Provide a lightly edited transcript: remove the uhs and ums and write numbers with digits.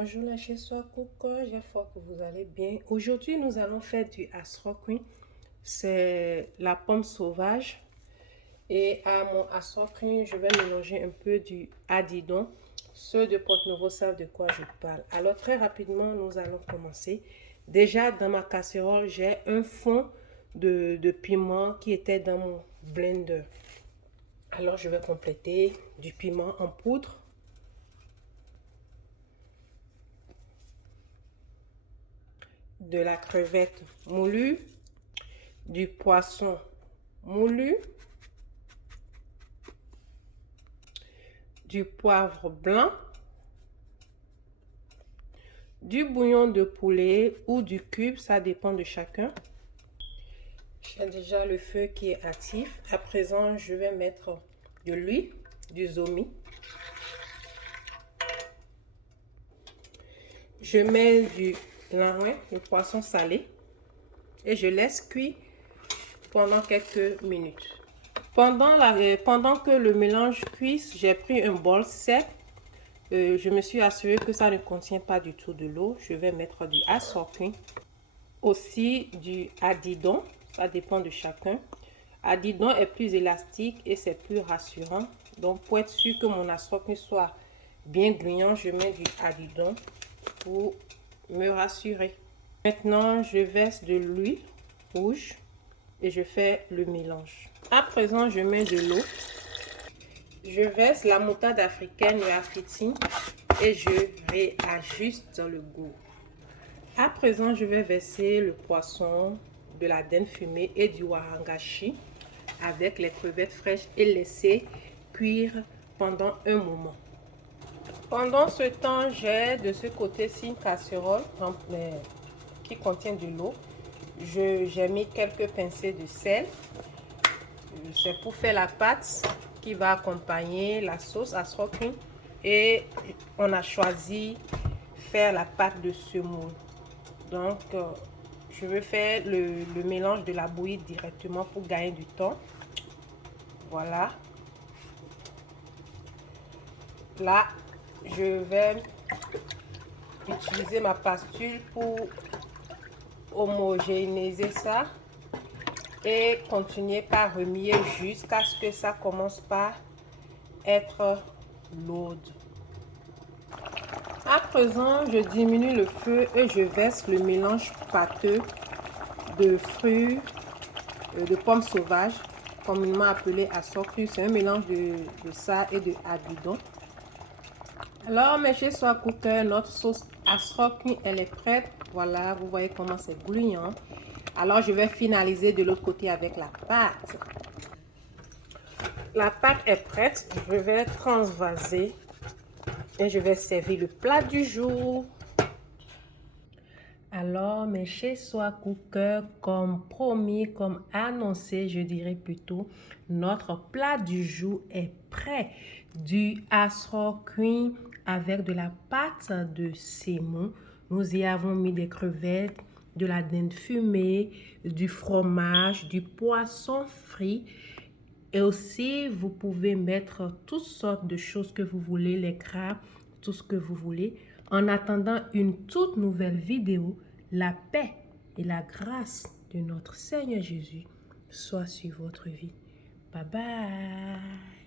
Bonjour les chez soi Cook, j'espère que vous allez bien. Aujourd'hui, nous allons faire du asroquin. C'est la pomme sauvage. Et à mon asroquin, je vais mélanger un peu du adidon. Ceux de Porte-Nouveau savent de quoi je parle. Alors très rapidement, nous allons commencer. Déjà, dans ma casserole, j'ai un fond de piment qui était dans mon blender. Alors, je vais compléter du piment en poudre. De la crevette moulue, du poisson moulu, du poivre blanc, du bouillon de poulet ou du cube, ça dépend de chacun. J'ai déjà le feu qui est actif. À présent, je vais mettre de l'huile, du zomi. Je mets du langouin, le poisson salé, et je laisse cuire pendant quelques minutes. Pendant que le mélange cuise, j'ai pris un bol sec. Je me suis assurée que ça ne contient pas du tout de l'eau. Je vais mettre du asroquin. Aussi du adidon. Ça dépend de chacun. Adidon est plus élastique et c'est plus rassurant. Donc pour être sûr que mon asroquin soit bien gluant, je mets du adidon pour me rassurer. Maintenant, je verse de l'huile rouge et je fais le mélange. À présent, je mets de l'eau. Je verse la moutarde africaine et affitine et je réajuste le goût. À présent, je vais verser le poisson, de la dinde fumée et du warangashi avec les crevettes fraîches et laisser cuire pendant un moment. Pendant ce temps, j'ai de ce côté-ci une casserole qui contient de l'eau. J'ai mis quelques pincées de sel. C'est pour faire la pâte qui va accompagner la sauce asroquin. Et on a choisi faire la pâte de semoule. Donc, je vais faire le mélange de la bouillie directement pour gagner du temps. Voilà. Là, je vais utiliser ma pastule pour homogénéiser ça. Et continuer par remuer jusqu'à ce que ça commence par être lourd. À présent, je diminue le feu et je verse le mélange pâteux de fruits de pommes sauvages, communément appelé asroquin. C'est un mélange de ça et de adidon. Alors, mes chez soi Cooker, notre sauce asroquin, elle est prête. Voilà, vous voyez comment c'est gluant. Alors, je vais finaliser de l'autre côté avec la pâte. La pâte est prête. Je vais transvaser et je vais servir le plat du jour. Alors, mes chez soi Cooker, comme promis, comme annoncé, je dirais plutôt, notre plat du jour est prêt. Du asroquin avec de la pâte de semoule. Nous y avons mis des crevettes, de la dinde fumée, du fromage, du poisson frit. Et aussi, vous pouvez mettre toutes sortes de choses que vous voulez, les crabes, tout ce que vous voulez. En attendant une toute nouvelle vidéo, la paix et la grâce de notre Seigneur Jésus soient sur votre vie. Bye bye.